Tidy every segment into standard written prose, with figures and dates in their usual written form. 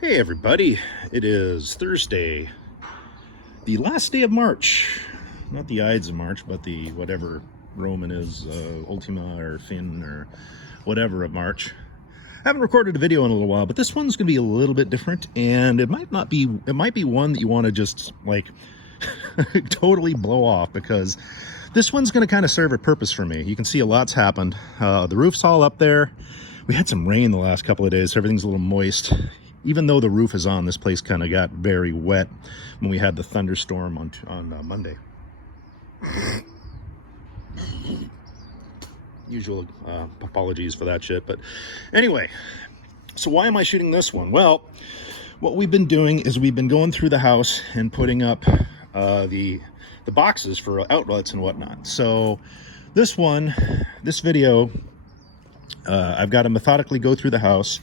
Hey everybody, it is Thursday, the last day of March. Not the Ides of March, but the whatever Roman is, Ultima or Fin or whatever of March. I haven't recorded a video in a little while, but this one's going to be a little bit different, and it might be one that you want to just like totally blow off, because this one's going to kind of serve a purpose for me. You can see a lot's happened. The roof's all up there. We had some rain the last couple of days, so everything's a little moist. Even though the roof is on, this place kind of got very wet when we had the thunderstorm on Monday. Usual apologies for that shit, but anyway, so why am I shooting this one? Well, what we've been doing is we've been going through the house and putting up the boxes for outlets and whatnot. So this video, I've got to methodically go through the house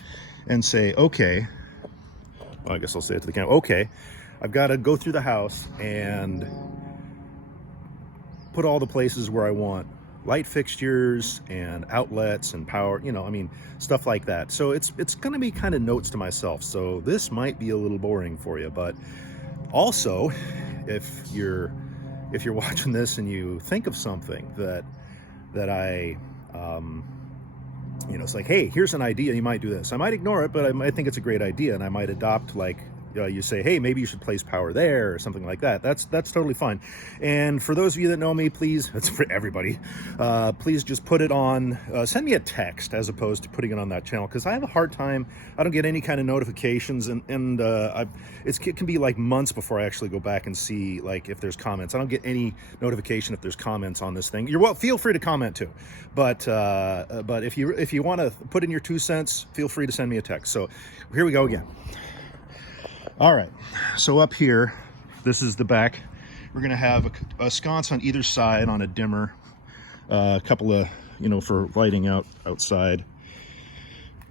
and say, okay, well, I guess I'll say it to the camera. Okay, I've got to go through the house and put all the places where I want light fixtures and outlets and power, stuff like that. So it's going to be kind of notes to myself. So this might be a little boring for you, but also if you're watching this and you think of something that I it's like, hey, here's an idea, you might do this. I might ignore it, but I might think it's a great idea, and I might adopt, like, you say, hey, maybe you should place power there or something like that. That's totally fine. And for those of you that know me, please, that's for everybody, please just put it on, send me a text as opposed to putting it on that channel, because I have a hard time. I don't get any kind of notifications, and it can be like months before I actually go back and see, like, if there's comments. I don't get any notification if there's comments on this thing. Feel free to comment too, but if you want to put in your 2 cents, feel free to send me a text. So here we go again. All right, so up here, this is the back. We're gonna have a sconce on either side on a dimmer, a couple of, for lighting outside.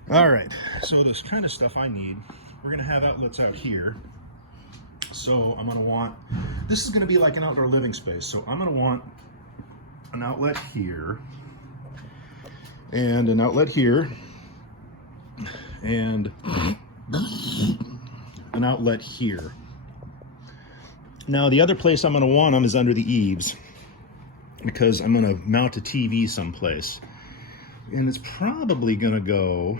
All right, so this kind of stuff I need, we're gonna have outlets out here. So I'm gonna want, this is gonna be like an outdoor living space. So I'm gonna want an outlet here and an outlet here and an outlet here. Now the other place I'm going to want them is under the eaves, because I'm going to mount a TV someplace, and it's probably going to go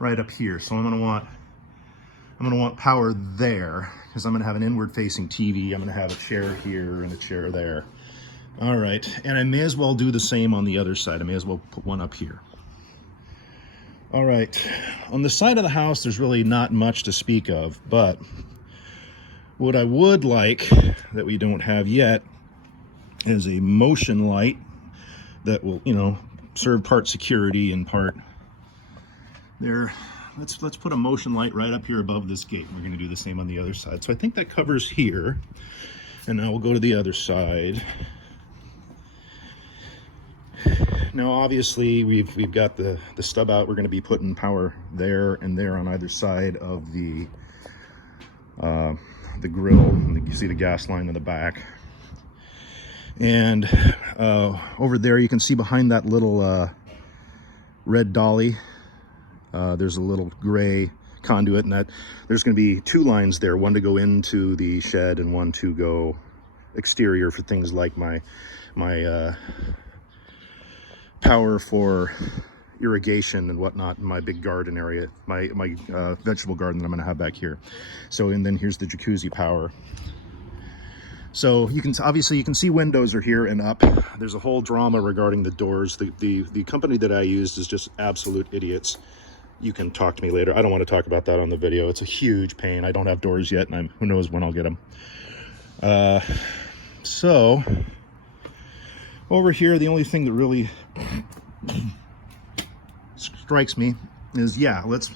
right up here. So I'm going to want power there, because I'm going to have an inward facing TV. I'm going to have a chair here and a chair there. All right, and I may as well do the same on the other side. I may as well put one up here. All right, on the side of the house, there's really not much to speak of, but what I would like that we don't have yet is a motion light that will, serve part security and part there. Let's put a motion light right up here above this gate. We're gonna do the same on the other side. So I think that covers here, and now we'll go to the other side. Now, obviously, we've got the stub out. We're going to be putting power there and there on either side of the grill. And you see the gas line in the back. And over there, you can see behind that little red dolly, there's a little gray conduit, and that there's going to be 2 lines there, one to go into the shed and one to go exterior for things like my power for irrigation and whatnot in my big garden area, my vegetable garden that I'm going to have back here. So, and then here's the jacuzzi power. So you can see windows are here and up. There's a whole drama regarding the doors. The company that I used is just absolute idiots. You can talk to me later. I don't want to talk about that on the video. It's a huge pain. I don't have doors yet, and who knows when I'll get them. So over here, the only thing that really strikes me is, yeah, let's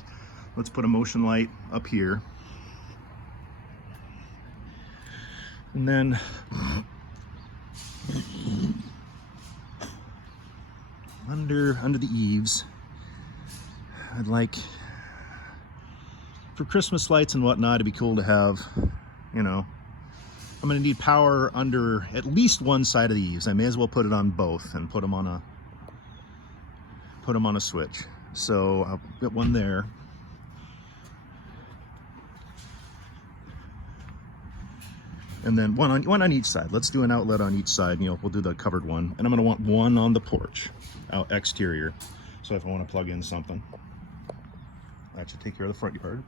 put a motion light up here, and then under the eaves, I'd like, for Christmas lights and whatnot, it'd be cool to have, I'm going to need power under at least one side of the eaves. I may as well put it on both and put them on a switch. So I'll get one there. And then one on each side. Let's do an outlet on each side. You know, we'll do the covered one. And I'm gonna want one on the porch, out exterior. So if I want to plug in something, that should take care of the front yard.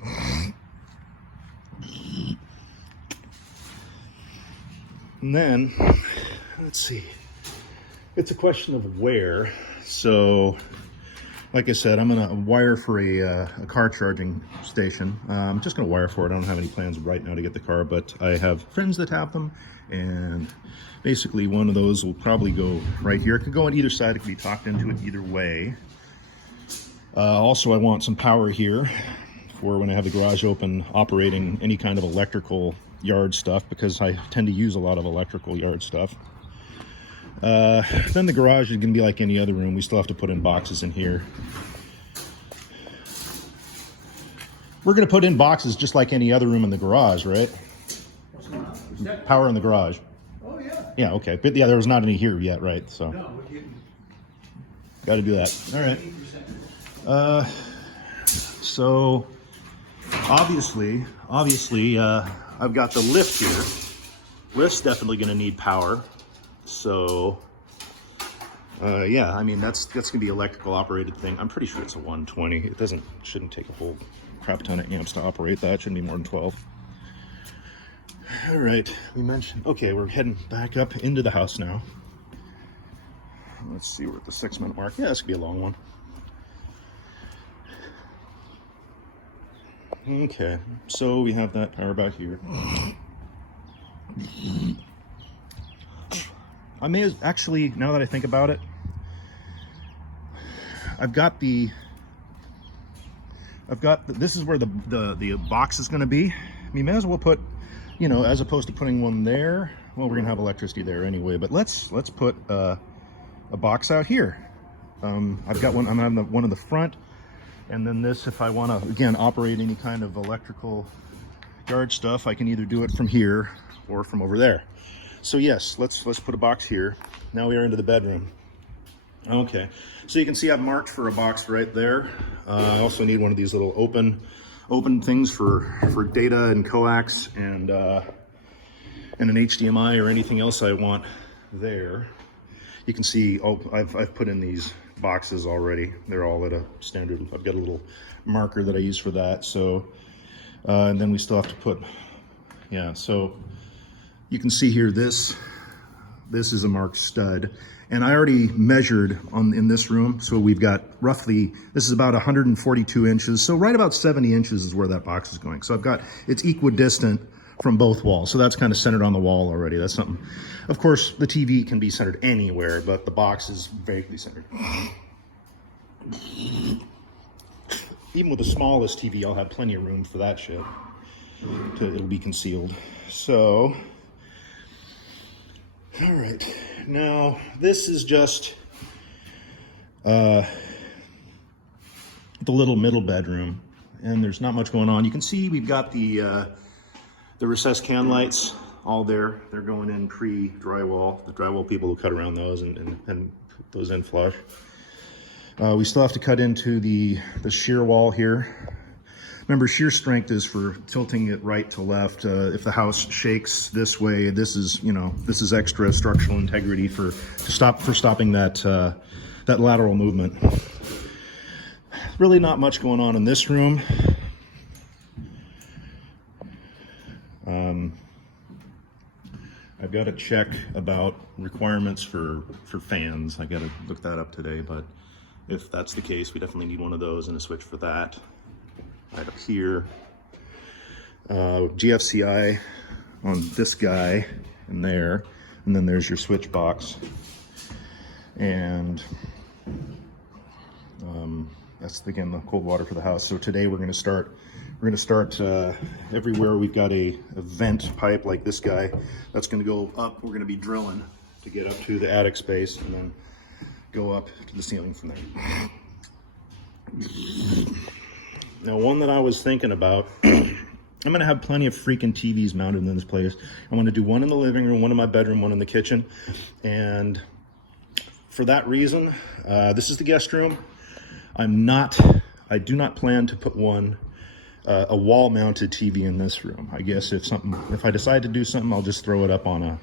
And then, let's see. It's a question of where. So, like I said, I'm gonna wire for a car charging station. I'm just gonna wire for it. I don't have any plans right now to get the car, but I have friends that have them, and basically one of those will probably go right here. It could go on either side. It could be talked into it either way. Also, I want some power here for when I have the garage open, operating any kind of electrical yard stuff, because I tend to use a lot of electrical yard stuff. Then the garage is going to be like any other room. We still have to put in boxes in here. We're going to put in boxes just like any other room in the garage, right? Power in the garage. Oh, yeah. Yeah, okay. But yeah, there was not any here yet, right? So got to do that. All right. So obviously, I've got the lift here. Lift's definitely going to need power. So, yeah, I mean, that's going to be electrical operated thing. I'm pretty sure it's a 120. It shouldn't take a whole crap ton of amps to operate that. It shouldn't be more than 12. All right, we mentioned, okay, we're heading back up into the house now. Let's see, we're at the 6-minute mark. Yeah, this could be a long one. Okay, so we have that power back here. I may have, actually, now that I think about it, this is where the box is going to be. We may as well put, you know, as opposed to putting one there, well, we're going to have electricity there anyway, but let's put a box out here. I've got one, I'm going to have one in the front, and then this, if I want to, again, operate any kind of electrical yard stuff, I can either do it from here or from over there. So yes, let's put a box here. Now we are into the bedroom. Okay, so you can see I've marked for a box right there. I also need one of these little open things for data and coax and an HDMI or anything else I want there. You can see, oh, I've put in these boxes already. They're all at a standard. I've got a little marker that I use for that. So, and then we still have to put, yeah, so you can see here, this is a marked stud, and I already measured in this room. So we've got roughly, this is about 142 inches. So right about 70 inches is where that box is going. So it's equidistant from both walls. So that's kind of centered on the wall already. That's something. Of course, the TV can be centered anywhere, but the box is vaguely centered. Even with the smallest TV, I'll have plenty of room for that shit. It'll be concealed. So, all right. Now, this is just the little middle bedroom, and there's not much going on. You can see we've got the recessed can lights all there. They're going in pre-drywall. The drywall people will cut around those and put those in flush. We still have to cut into the shear wall here. Remember, shear strength is for tilting it right to left. If the house shakes this way, this is extra structural integrity for stopping that lateral movement. Really not much going on in this room. I've got to check about requirements for fans. I got to look that up today, but if that's the case, we definitely need one of those and a switch for that. Right up here, GFCI on this guy and there, and then there's your switch box, and that's again the cold water for the house. So today we're going to start everywhere we've got a vent pipe like this guy that's going to go up. We're going to be drilling to get up to the attic space and then go up to the ceiling from there. Now, one that I was thinking about, I'm going to have plenty of freaking TVs mounted in this place. I want to do one in the living room, one in my bedroom, one in the kitchen. And for that reason, this is the guest room. I do not plan to put one a wall-mounted TV in this room. I guess if I decide to do something, I'll just throw it up on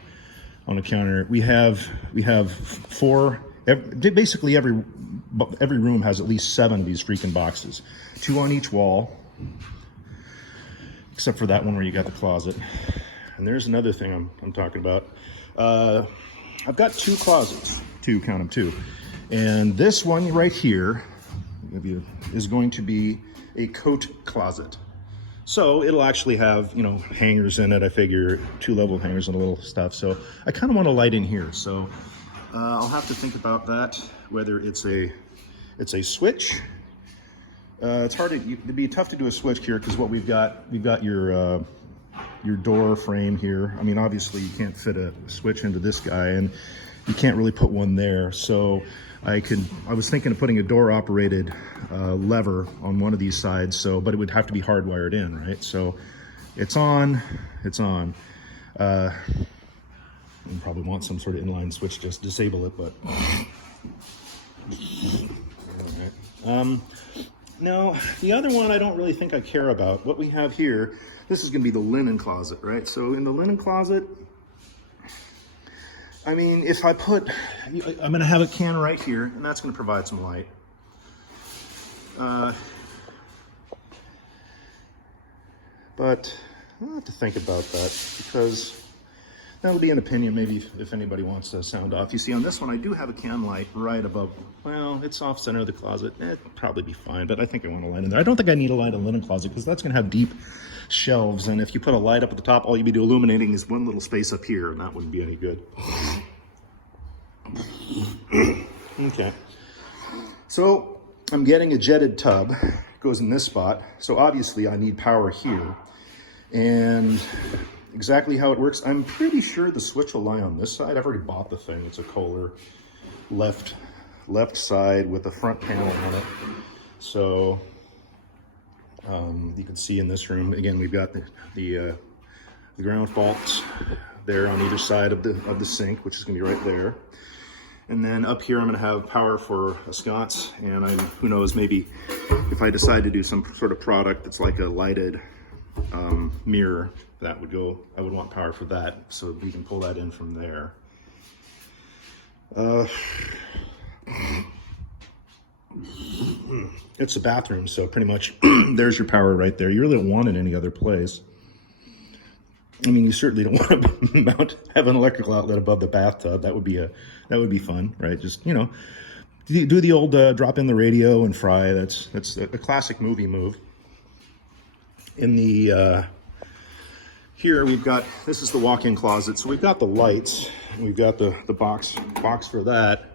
a counter. We have four. Basically, every room has at least 7 of these freaking boxes, 2 on each wall, except for that one where you got the closet. And there's another thing I'm talking about. I've got 2 closets, count them, 2. And this one right here is going to be a coat closet. So it'll actually have, you know, hangers in it. I figure 2 level hangers and a little stuff. So I kind of want a light in here. So I'll have to think about that, whether it's a switch. It's hard it'd be tough to do a switch here because what we've got your door frame here. I mean, obviously you can't fit a switch into this guy, and you can't really put one there. So I was thinking of putting a door operated lever on one of these sides, but it would have to be hardwired in, right? So it's on. You probably want some sort of inline switch, just disable it, but all right. Now, the other one I don't really think I care about. What we have here, this is going to be the linen closet, right? So in the linen closet, I mean, if I'm going to have a can right here, and that's going to provide some light. But I'll have to think about that, because that'll be an opinion, maybe, if anybody wants to sound off. You see, on this one, I do have a can light right above. Well, it's off center of the closet. It'll probably be fine, but I think I want a light in there. I don't think I need a light in the linen closet, because that's going to have deep shelves, and if you put a light up at the top, all you'd be illuminating is one little space up here, and that wouldn't be any good. Okay. So I'm getting a jetted tub. It goes in this spot. So obviously I need power here. And exactly how it works, I'm pretty sure the switch will lie on this side. I've already bought the thing. It's a Kohler left side with a front panel on it. So you can see in this room, again, we've got the ground faults there on either side of the sink, which is going to be right there. And then up here, I'm going to have power for a sconce, and who knows, maybe if I decide to do some sort of product that's like a lighted mirror, that would go. I would want power for that, so we can pull that in from there. It's a bathroom, so pretty much there's your power right there. You really don't want it any other place. I mean, you certainly don't want to have an electrical outlet above the bathtub. That would be fun, right? Just, you know, do the old drop in the radio and fry. That's a classic movie move. In the here we've got, this is the walk-in closet. So we've got the lights, and we've got the box for that,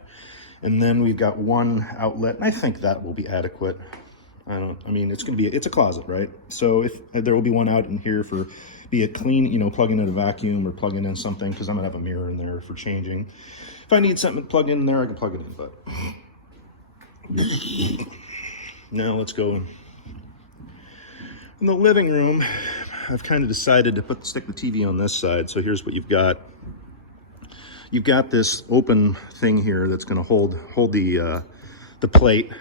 and then we've got one outlet, and I think that will be adequate. I mean, it's a closet, right? So if there will be one out in here for, be it clean, you know, plugging in a vacuum or plugging in something, because I'm gonna have a mirror in there for changing. If I need something to plug in there, I can plug it in, but now let's go in the living room. I've kind of decided to stick the TV on this side. So here's what you've got. You've got this open thing here that's going to hold the plate,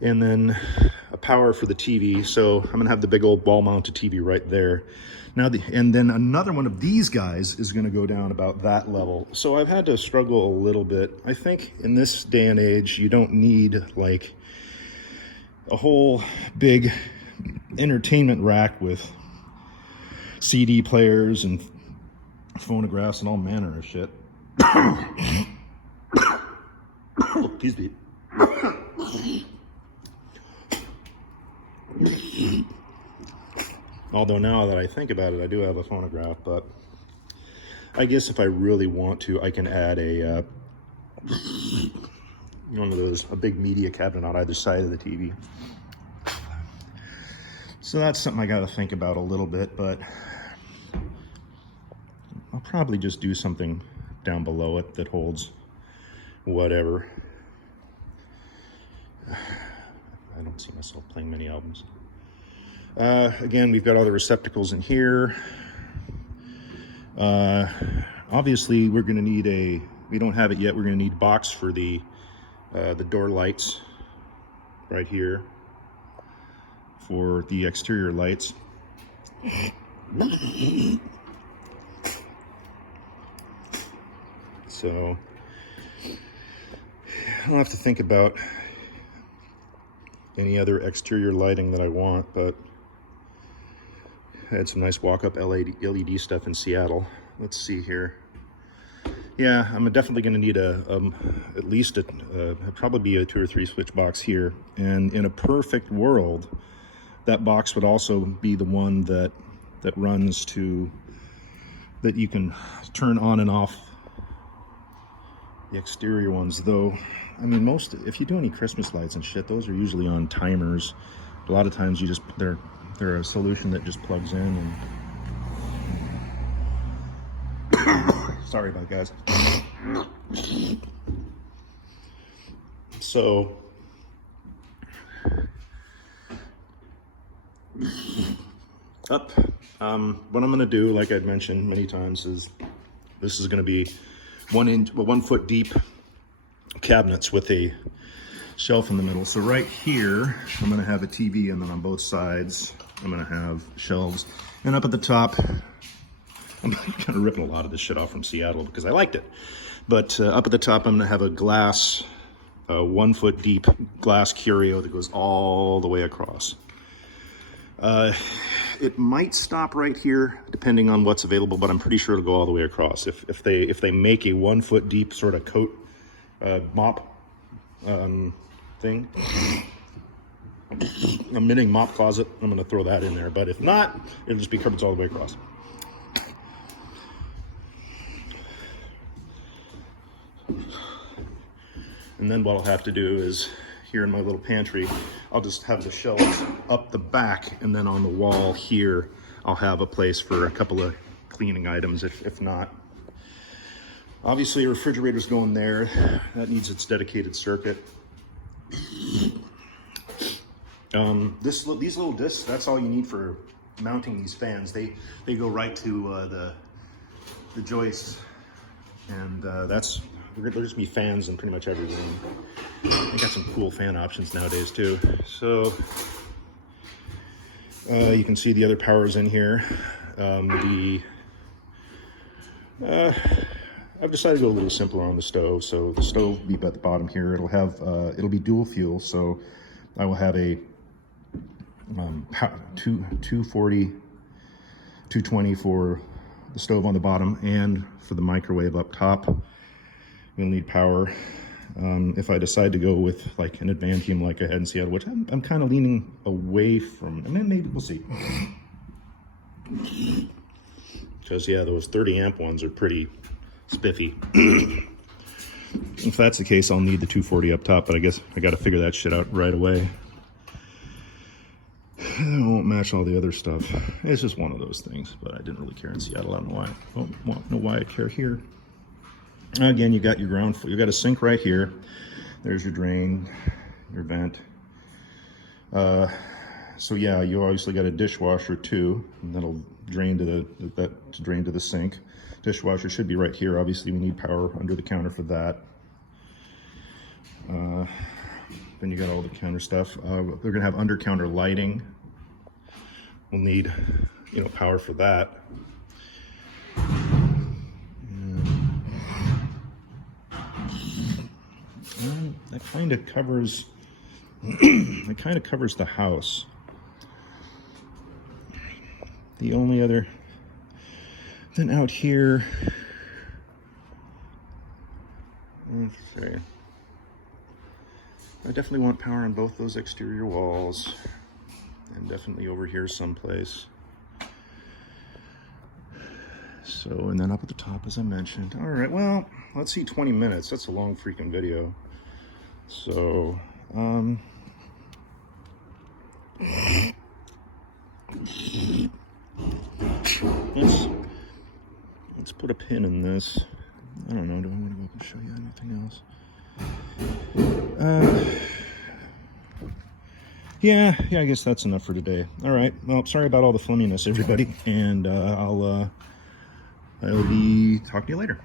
and then a power for the TV. So I'm going to have the big old wall-mounted TV right there. Now, and then another one of these guys is going to go down about that level. So I've had to struggle a little bit. I think in this day and age, you don't need like a whole big entertainment rack with CD players and phonographs and all manner of shit. Excuse me. Although now that I think about it, I do have a phonograph, but I guess if I really want to, I can add a one of those, a big media cabinet on either side of the TV. So that's something I got to think about a little bit, but I'll probably just do something down below it that holds whatever. I don't see myself playing many albums. Again, we've got all the receptacles in here. Obviously, we're going to need we don't have it yet, we're going to need box for the door lights right here for the exterior lights. So I'll have to think about any other exterior lighting that I want, but I had some nice walk-up LED stuff in Seattle. Let's see here. Yeah, I'm definitely going to need at least probably be a 2 or 3 switch box here. And in a perfect world, that box would also be the one that runs to, that you can turn on and off the exterior ones. Though, I mean, if you do any Christmas lights and shit, those are usually on timers. A lot of times you just, they're a solution that just plugs in and sorry about guys. So what I'm going to do, like I'd mentioned many times, is this is going to be 1 foot deep cabinets with a shelf in the middle. So right here I'm going to have a TV, and then on both sides I'm going to have shelves, and up at the top I'm kind of ripping a lot of this shit off from Seattle because I liked it. But up at the top, I'm going to have a glass, 1 foot deep glass curio that goes all the way across. It might stop right here, depending on what's available, but I'm pretty sure it'll go all the way across. If they make a 1 foot deep sort of coat mop thing, a mini mop closet, I'm going to throw that in there. But if not, it'll just be cupboards all the way across. And then what I'll have to do is, here in my little pantry, I'll just have the shelves up the back, and then on the wall here, I'll have a place for a couple of cleaning items, if not. Obviously, a refrigerator's going there. That needs its dedicated circuit. These little discs, that's all you need for mounting these fans. They go right to the joists, and there'll just be fans in pretty much every room. They got some cool fan options nowadays too. So you can see the other powers in here. I've decided to go a little simpler on the stove. So the stove will be at the bottom here. It'll be dual fuel. So I will have a 240, 220 for the stove on the bottom, and for the microwave up top. We'll need power. If I decide to go with like an Advantium like I had in Seattle, which I'm kind of leaning away from, I mean, maybe we'll see. Because yeah, those 30 amp ones are pretty spiffy. If that's the case, I'll need the 240 up top, but I guess I got to figure that shit out right away. It won't match all the other stuff. It's just one of those things, but I didn't really care in Seattle. I don't know why. I don't know why I care here. Again, you got your you got a sink right here. There's your drain, your vent. So yeah, you obviously got a dishwasher too, and that'll drain to the sink. Dishwasher should be right here. Obviously, we need power under the counter for that. Then you got all the counter stuff. We're gonna have under counter lighting. We'll need, power for that. That kind of covers the house. The only other, then out here, let's see. I definitely want power on both those exterior walls, and definitely over here someplace. So, and then up at the top, as I mentioned. All right, well, let's see, 20 minutes. That's a long freaking video. So, let's put a pin in this. I don't know, do I want to go up and show you anything else? Yeah, I guess that's enough for today. All right, well, sorry about all the flumminess, everybody, and I'll be talking to you later.